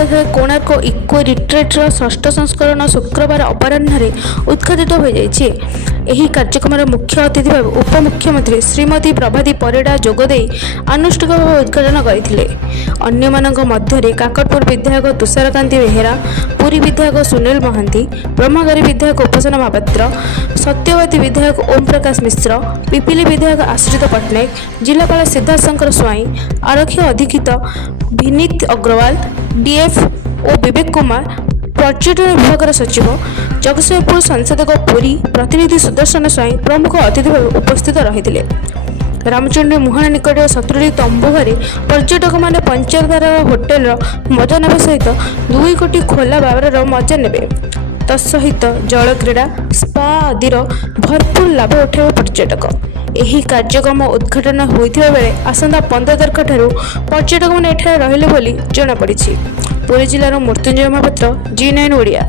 ପାଖରେ କୋଣାର୍କ ଇକୋ ରିଟ୍ରିଟ୍ର ଷଷ୍ଠ ସଂସ୍କରଣ ଶୁକ୍ରବାର ଅପରାହ୍ନରେ ଉଦ୍ଘାଟିତ ହୋଇଯାଇଛି। ଏହି କାର୍ଯ୍ୟକ୍ରମର ମୁଖ୍ୟ ଅତିଥି ଭାବେ ଉପମୁଖ୍ୟମନ୍ତ୍ରୀ ଶ୍ରୀମତୀ ପ୍ରଭାତୀ ପରିଡ଼ା ଯୋଗଦେଇ ଆନୁଷ୍ଠିକ ଭାବେ ଉଦ୍ଘାଟନ କରିଥିଲେ। ଅନ୍ୟମାନଙ୍କ ମଧ୍ୟରେ କାକଟପୁର ବିଧାୟକ ତୁଷାରକାନ୍ତି ବେହେରା, ପୁରୀ ବିଧାୟକ ସୁନୀଲ ମହାନ୍ତି, ବ୍ରହ୍ମଗାରୀ ବିଧାୟକ ଉପାସନା ମହାପାତ୍ର, ସତ୍ୟବାଦୀ ବିଧାୟକ ଓମ୍ ପ୍ରକାଶ ମିଶ୍ର, ପିପିଲି ବିଧାୟକ ଆଶ୍ରିତ ପଟ୍ଟନାୟକ, ଜିଲ୍ଲାପାଳ ସିଦ୍ଧାର୍ଥ ଶଙ୍କର ସ୍ୱାଇଁ, ଆରକ୍ଷୀ ଅଧୀକ୍ଷକ ଭିନିତ ଅଗ୍ରୱାଲ, ଡିଏଫ୍ ଓ ବିବେକ କୁମାର, ପର୍ଯ୍ୟଟନ ବିଭାଗର ସଚିବ, ଜଗତସିଂହପୁର ସାଂସଦ ପୁରୀ ପ୍ରତିନିଧି ସୁଦର୍ଶନ ସ୍ୱାଇଁ ପ୍ରମୁଖ ଅତିଥି ଭାବେ ଉପସ୍ଥିତ ରହିଥିଲେ। ରାମଚଣ୍ଡୀ ମୁହାଣ ନିକଟରେ 70ଟି ତମ୍ବୁ ଘରେ ପର୍ଯ୍ୟଟକମାନେ ପଞ୍ଚଧାରା ହୋଟେଲର ମଜା ନେବା ସହିତ 2 କୋଟି ଖୋଲା ବାହାରର ମଜା ନେବେ। ତତ୍ସହିତ ଜଳକ୍ରୀଡ଼ା, ସ୍ପା ଆଦିର ଭରପୁର ଲାଭ ଉଠାଇବେ ପର୍ଯ୍ୟଟକ। ଏହି କାର୍ଯ୍ୟକ୍ରମ ଉଦ୍ଘାଟନ ହୋଇଥିବା ବେଳେ ଆସନ୍ତା 15 ତାରିଖଠାରୁ ପର୍ଯ୍ୟଟକମାନେ ଏଠାରେ ରହିଲେ ବୋଲି ଜଣାପଡ଼ିଛି। ପୁରୀ ଜିଲ୍ଲାର ମୃତ୍ୟୁଞ୍ଜୟ ମହାପାତ୍ର, G9 ଓଡ଼ିଆ।